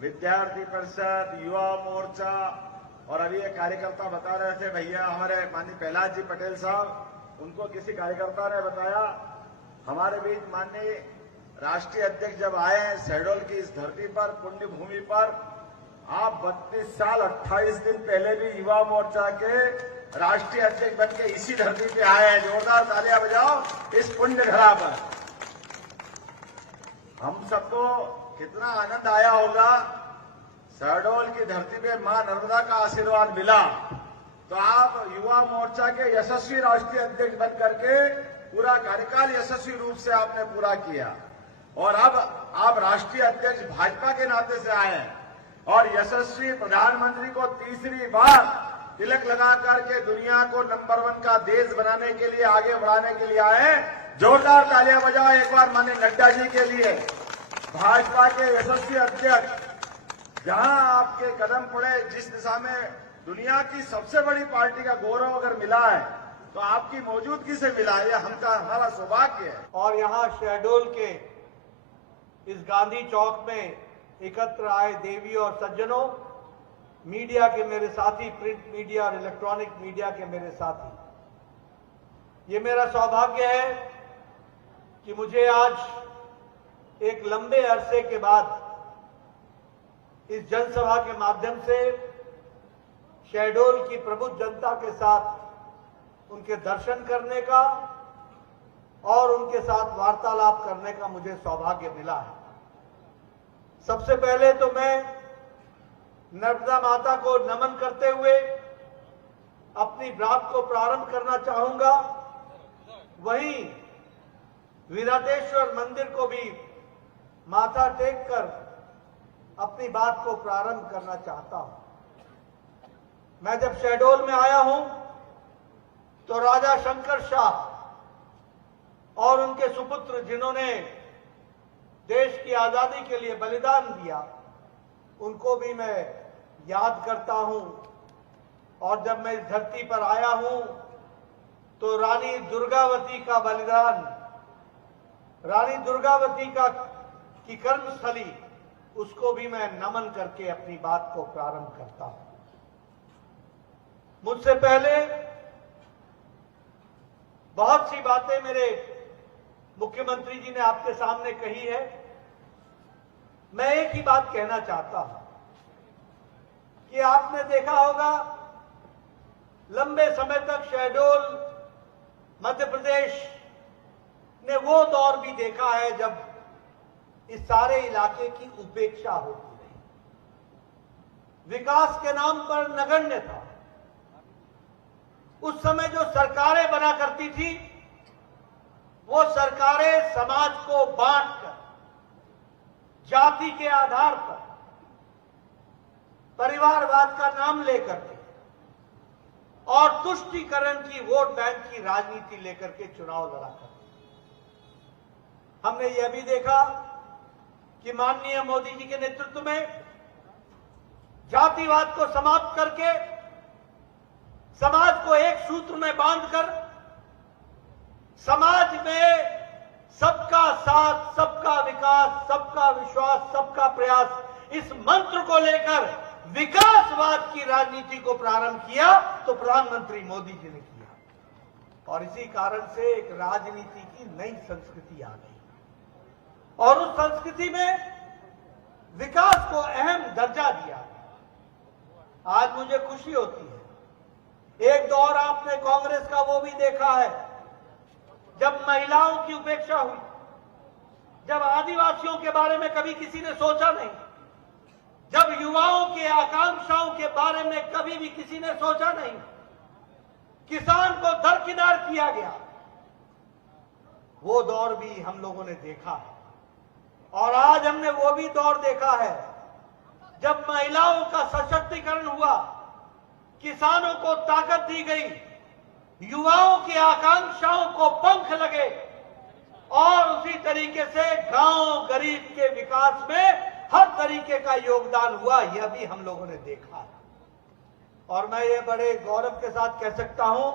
विद्यार्थी परिषद, युवा मोर्चा और अभी एक कार्यकर्ता बता रहे थे भैया हमारे माननीय प्रहलाद जी पटेल साहब, उनको किसी कार्यकर्ता ने बताया हमारे बीच माननीय राष्ट्रीय अध्यक्ष जब आए हैं शहडोल की इस धरती पर, पुण्य भूमि पर, आप 32 साल 28 दिन पहले भी युवा मोर्चा के राष्ट्रीय अध्यक्ष बन के इसी धरती पे आए हैं। जोरदार तालियां बजाओ इस पुण्य धरा पर। हम सबको कितना आनंद आया होगा, शहडोल की धरती पे मां नर्मदा का आशीर्वाद मिला तो आप युवा मोर्चा के यशस्वी राष्ट्रीय अध्यक्ष बन करके पूरा कार्यकाल यशस्वी रूप से आपने पूरा किया और अब आप राष्ट्रीय अध्यक्ष भाजपा के नाते से आए हैं और यशस्वी प्रधानमंत्री को तीसरी बार तिलक लगा करके दुनिया को नंबर 1 का देश बनाने के लिए, आगे बढ़ाने के लिए आए। जोरदार तालियां बजाओ एक बार माननीय नड्डा जी के लिए, भाजपा के यशस्वी अध्यक्ष। जहां आपके कदम पड़े, जिस दिशा में दुनिया की सबसे बड़ी पार्टी का गौरव अगर मिला है तो आपकी मौजूदगी से मिला है, यह हमारा सौभाग्य है। और यहाँ शहडोल के इस गांधी चौक में एकत्र आए देवी और सज्जनों, मीडिया के मेरे साथी, प्रिंट मीडिया और इलेक्ट्रॉनिक मीडिया के मेरे साथी, ये मेरा सौभाग्य है कि मुझे आज एक लंबे अरसे के बाद इस जनसभा के माध्यम से शहडोल की प्रबुद्ध जनता के साथ उनके दर्शन करने का और उनके साथ वार्तालाप करने का मुझे सौभाग्य मिला है। सबसे पहले तो मैं नर्मदा माता को नमन करते हुए अपनी बात को प्रारंभ करना चाहूंगा। वहीं विराटेश्वर मंदिर को भी माथा टेक कर अपनी बात को प्रारंभ करना चाहता हूं। मैं जब शहडोल में आया हूं तो राजा शंकर शाह और उनके सुपुत्र जिन्होंने देश की आजादी के लिए बलिदान दिया, उनको भी मैं याद करता हूं। और जब मैं इस धरती पर आया हूं तो रानी दुर्गावती का बलिदान, रानी दुर्गावती की कर्मस्थली, उसको भी मैं नमन करके अपनी बात को प्रारंभ करता हूं। मुझसे पहले बहुत सी बातें मेरे मुख्यमंत्री जी ने आपके सामने कही है। मैं एक ही बात कहना चाहता हूं कि आपने देखा होगा लंबे समय तक शहडोल, मध्य प्रदेश ने वो दौर भी देखा है जब इस सारे इलाके की उपेक्षा होती रही, विकास के नाम पर नगण्य था। उस समय जो सरकारें बना करती थी वो सरकारें समाज को बांटकर, जाति के आधार पर, परिवारवाद का नाम लेकर के और तुष्टीकरण की, वोट बैंक की राजनीति लेकर के चुनाव लड़ा करती। हमने यह भी देखा कि माननीय मोदी जी के नेतृत्व में जातिवाद को समाप्त करके समाज को एक सूत्र में बांधकर समाज में सबका साथ, सबका विकास, सबका विश्वास, सबका प्रयास, इस मंत्र को लेकर विकासवाद की राजनीति को प्रारंभ किया तो प्रधानमंत्री मोदी जी ने किया। और इसी कारण से एक राजनीति की नई संस्कृति आ गई और उस संस्कृति में विकास को अहम दर्जा दिया। आज मुझे खुशी होती है, एक दौर आपने कांग्रेस का वो भी देखा है जब महिलाओं की उपेक्षा हुई, जब आदिवासियों के बारे में कभी किसी ने सोचा नहीं, जब युवाओं के आकांक्षाओं के बारे में कभी भी किसी ने सोचा नहीं, किसान को दरकिनार किया गया, वो दौर भी हम लोगों ने देखा है। और आज हमने वो भी दौर देखा है जब महिलाओं का सशक्तिकरण हुआ, किसानों को ताकत दी गई, युवाओं की आकांक्षाओं को पंख लगे और उसी तरीके से गांव गरीब के विकास में हर तरीके का योगदान हुआ, यह भी हम लोगों ने देखा है। और मैं ये बड़े गौरव के साथ कह सकता हूं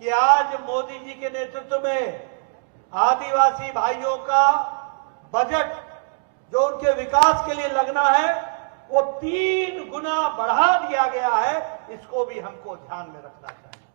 कि आज मोदी जी के नेतृत्व में आदिवासी भाइयों का बजट जो उनके विकास के लिए लगना है, 3 गुना बढ़ा दिया गया है, इसको भी हमको ध्यान में रखना चाहिए।